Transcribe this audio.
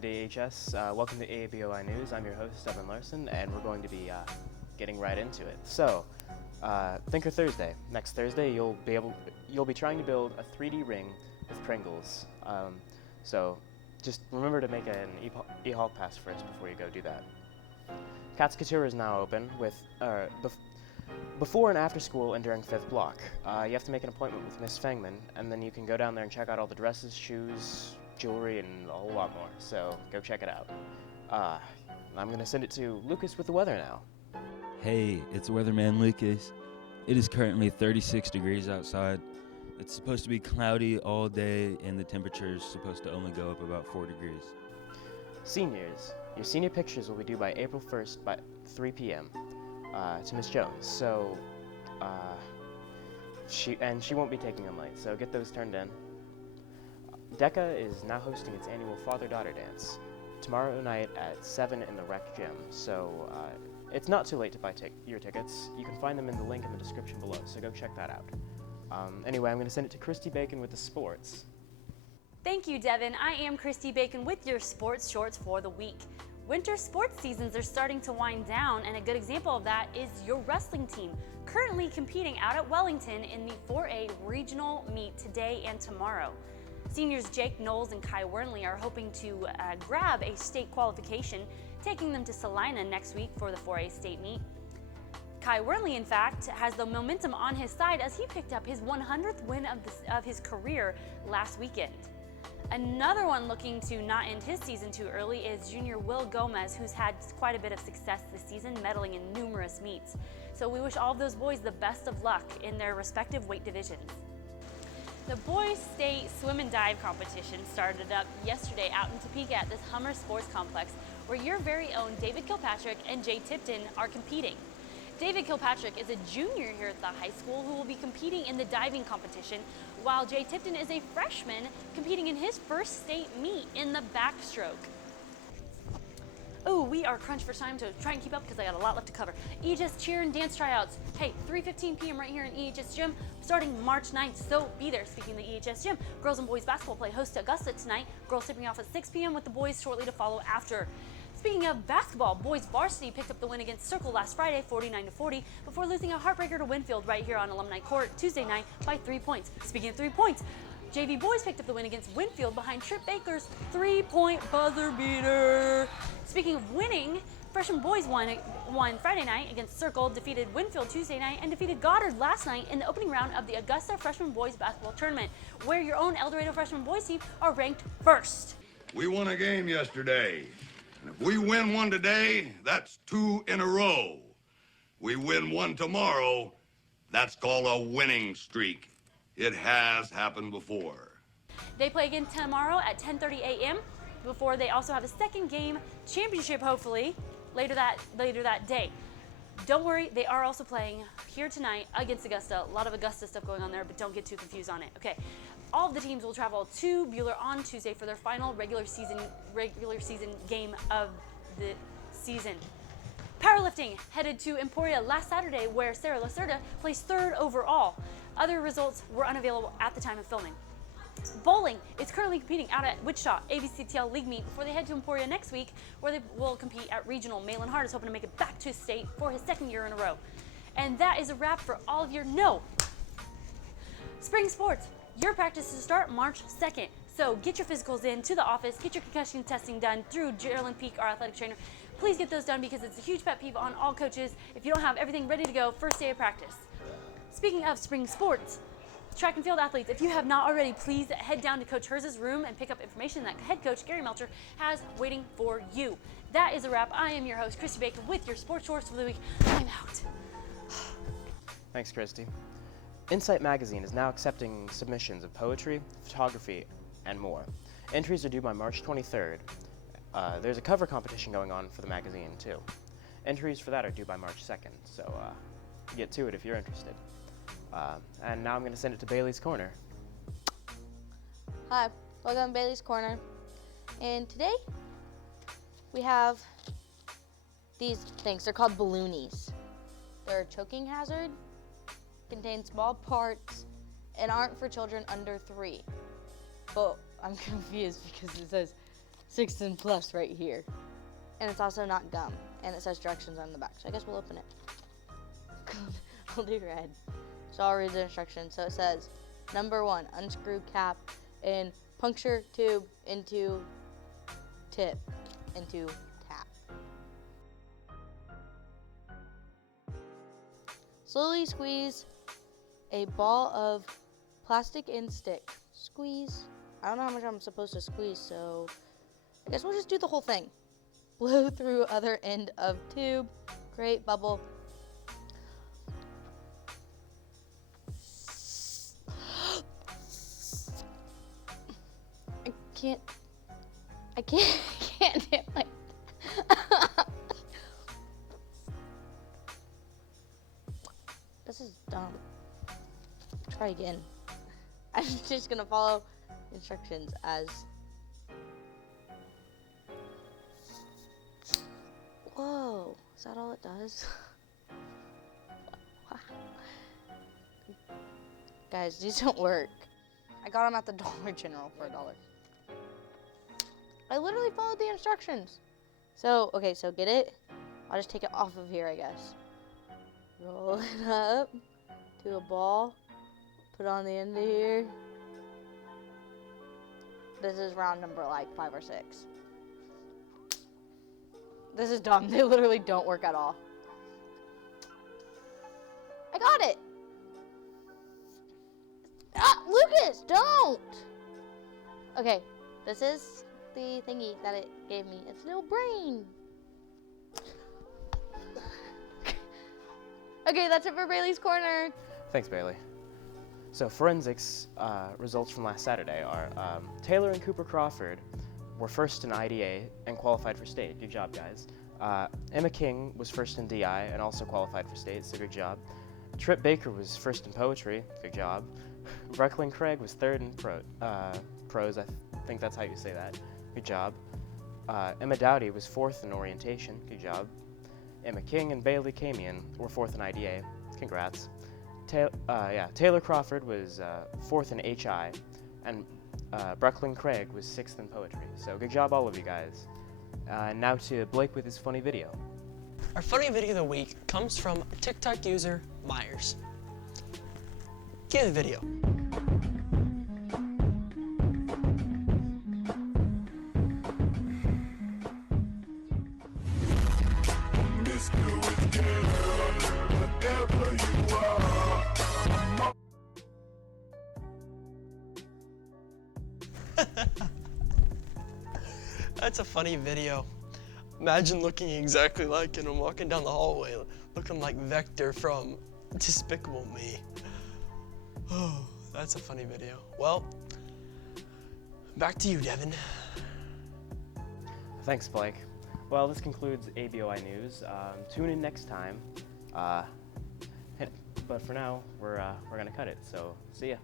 Good day, EHS. Welcome to ABOI News. I'm your host, Evan Larson, and we're going to be getting right into it. So, Thinker Thursday. Next Thursday, you'll be trying to build a 3D ring with Pringles. So, just remember to make an e-hall pass first before you go do that. Cat's Couture is now open with before and after school and during 5th block. You have to make an appointment with Miss Fangman, and then you can go down there and check out all the dresses, shoes, jewelry, and a whole lot more. So go check it out. I'm going to send it to Lucas with the weather now. Hey, it's Weatherman Lucas. It is currently 36 degrees outside. It's supposed to be cloudy all day, and the temperature is supposed to only go up about 4 degrees. Seniors, your senior pictures will be due by April 1st by 3 p.m. To Miss Jones. So, she won't be taking them late, so get those turned in. DECA is now hosting its annual father-daughter dance tomorrow night at 7 in the rec gym. So, it's not too late to buy your tickets. You can find them in the link in the description below, so go check that out. Anyway, I'm going to send it to Christy Bacon with the sports. Thank you, Devin. I am Christy Bacon with your sports shorts for the week. Winter sports seasons are starting to wind down, and a good example of that is your wrestling team, currently competing out at Wellington in the 4A regional meet today and tomorrow. Seniors Jake Knowles and Kai Wernley are hoping to grab a state qualification, taking them to Salina next week for the 4A state meet. Kai Wernley, in fact, has the momentum on his side as he picked up his 100th win of his career last weekend. Another one looking to not end his season too early is junior Will Gomez, who's had quite a bit of success this season, medaling in numerous meets. So we wish all of those boys the best of luck in their respective weight divisions. The boys state swim and dive competition started up yesterday out in Topeka at this Hummer Sports Complex, where your very own David Kilpatrick and Jay Tipton are competing. David Kilpatrick is a junior here at the high school who will be competing in the diving competition, while Jay Tipton is a freshman competing in his first state meet in the backstroke. Oh, we are crunched for time to try and keep up because I got a lot left to cover. EHS cheer and dance tryouts. Hey, 3:15 p.m. right here in EHS Gym, starting March 9th, so be there. Speaking of the EHS Gym, girls and boys basketball play host to Augusta tonight. Girls tipping off at 6 p.m. with the boys shortly to follow after. Speaking of basketball, boys varsity picked up the win against Circle last Friday, 49-40, before losing a heartbreaker to Winfield right here on Alumni Court Tuesday night by 3 points. Speaking of 3 points, JV boys picked up the win against Winfield behind Trip Baker's 3-point buzzer beater. Speaking of winning, freshman boys won Friday night against Circle, defeated Winfield Tuesday night, and defeated Goddard last night in the opening round of the Augusta Freshman Boys Basketball Tournament, where your own El Dorado Freshman Boys team are ranked first. We won a game yesterday. And if we win one today, that's 2 in a row. We win one tomorrow, that's called a winning streak. It has happened before. They play again tomorrow at 10:30 a.m. before they also have a second game championship, hopefully, later that day. Don't worry, they are also playing here tonight against Augusta. A lot of Augusta stuff going on there, but don't get too confused on it. Okay, all of the teams will travel to Buhler on Tuesday for their final regular season game of the season. Powerlifting headed to Emporia last Saturday, where Sarah Lacerda placed 3rd overall. Other results were unavailable at the time of filming. Bowling is currently competing out at Wichita ABCTL League meet before they head to Emporia next week, where they will compete at regional. Malin Hart is hoping to make it back to state for his 2nd year in a row. And that is a wrap for all of your spring sports. Your practices start March 2nd. So get your physicals in to the office, get your concussion testing done through Geraldine Peak, our athletic trainer. Please get those done because it's a huge pet peeve on all coaches if you don't have everything ready to go first day of practice. Speaking of spring sports, track and field athletes, if you have not already, please head down to Coach Herz's room and pick up information that head coach Gary Melcher has waiting for you. That is a wrap. I am your host, Christy Bacon, with your sports shorts for the week. I'm out. Thanks, Christy. Insight Magazine is now accepting submissions of poetry, photography, and more. Entries are due by March 23rd. There's a cover competition going on for the magazine, too. Entries for that are due by March 2nd, so get to it if you're interested. And now I'm going to send it to Bailey's Corner. Hi, welcome to Bailey's Corner. And today, we have these things. They're called balloonies. They're a choking hazard, contain small parts, and aren't for children under 3. But I'm confused because it says 6th and plus right here. And it's also not gum. And it says directions on the back. So I guess we'll open it. I'll do red. So I'll read the instructions. So it says, number 1, unscrew cap and puncture tube into tip into tap. Slowly squeeze a ball of plastic and stick. Squeeze. I don't know how much I'm supposed to squeeze, so I guess we'll just do the whole thing. Blow through other end of tube. Create bubble. I can't do it. This is dumb. Try again. I'm just gonna follow instructions as. Whoa, is that all it does? Guys, these don't work. I got them at the Dollar General for $1. I literally followed the instructions. So, okay, so get it? I'll just take it off of here, I guess. Roll it up to a ball. Put it on the end of here. This is round number like 5 or 6. This is dumb. They literally don't work at all. I got it. Ah, Lucas, don't. Okay, this is the thingy that it gave me. It's no brain. Okay, that's it for Bailey's Corner. Thanks, Bailey. So forensics results from last Saturday are Taylor and Cooper Crawford were first in IDA and qualified for state. Good job, guys. Emma King was first in DI and also qualified for state, so good job. Trip Baker was first in poetry. Good job. Brecklin Craig was third in prose. I think that's how you say that. Good job. Emma Dowdy was fourth in orientation. Good job. Emma King and Bailey Camian were fourth in IDA. Congrats. Taylor Crawford was fourth in HI, and Brecklin Craig was sixth in poetry. So good job, all of you guys. Now to Blake with his funny video. Our funny video of the week comes from TikTok user Myers. Cue the video. That's a funny video. Imagine looking exactly like him and walking down the hallway looking like Vector from Despicable Me. Oh, that's a funny video. Well, back to you, Devin. Thanks, Blake. Well, this concludes ABOI News. Tune in next time. But for now, we're gonna cut it. So see ya.